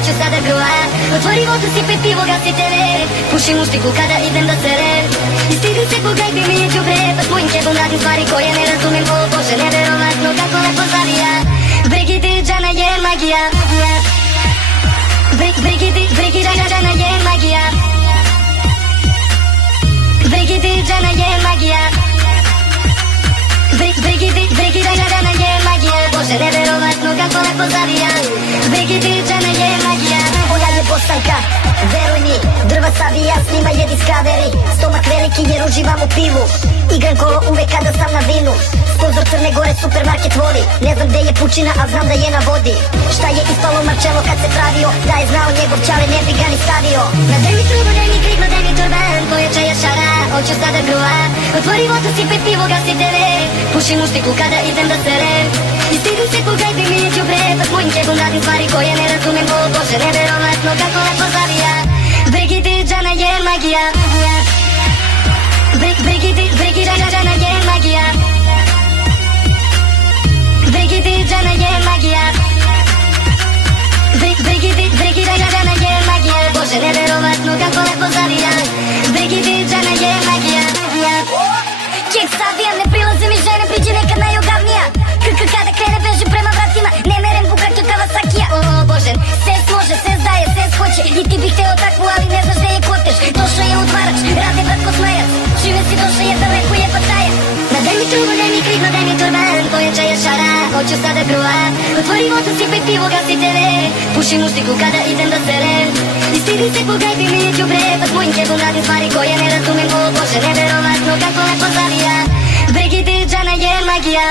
hoću sada grua. Otvori vodu, sipaj pivo, gasi TV. Pušim muštiku kada idem da serem. I stidim se po gajbi mi je đubre. Pa tvojim kebom radim stvari koje ne razumem. O Bože, neverovatno kako lepo zavija. Brigidi džana je magija. Brigidi džana je magija. Brigidi džana je magija. Brigidi džana je magija. Bože, neverovatno kako lepo zavija. Brigidi džana je magija. Ona je Bosanka, veruj mi. Drva savija, snima je Discovery. Stomak veliki jer uživam u pivu. Igram kolo uvek kada sam na vinu. Sponzor Crne Gore supermarket voli. Ne znam gde je pučina, a znam da je na vodi. Šta je ispalo Marcello kad se pravio? Da je znao njegov čale, ne bi ga ni stavio. Daj mi trubu, daj mi krigma, daj mi turban. Pojača je šara, hoću sada grua. Otvori vodu, sipaj pivo, gasi TV. Pušim muštiku kada idem da serem. I stidim se po gajbi mi je đubre. Pa s mojim kebom radim stvari koje ne razumem. O Bože, neverovatno kako lepo zavija. Brigidi džana je magija. Brigidi džana je magija. Brigidi džana je magija. Brigidi džana je magija. Bože, neverovatno kako lepo zavija. Brigidi džana je magija. Kek savijam, ne prilaze mi žene, priđe neka najogavnija. Kada krene beži prema vratima, ne merem bukak od Kawasakija. O Bože, ses može, ses daje, ses hoće. I ti bih hteo takvu, ali ne znaš gde je kotež. Došao je utvarač, rade brat Kosmajac. Čime si došao je daleko je pataja. Daj mi trubu, daj mi krigma, daj mi turban. Pojača je šara, hoću sada grua. Otvori vodu, sipaj pivo, gasi TV. Pušim muštiku kada idem da serem. I stidim se po gajbi mi je đubre. Pa s mojim kebom radim stvari koje ne razumem. O Bože, neverovatno kako lepo zavija. Brigidi džana je magija.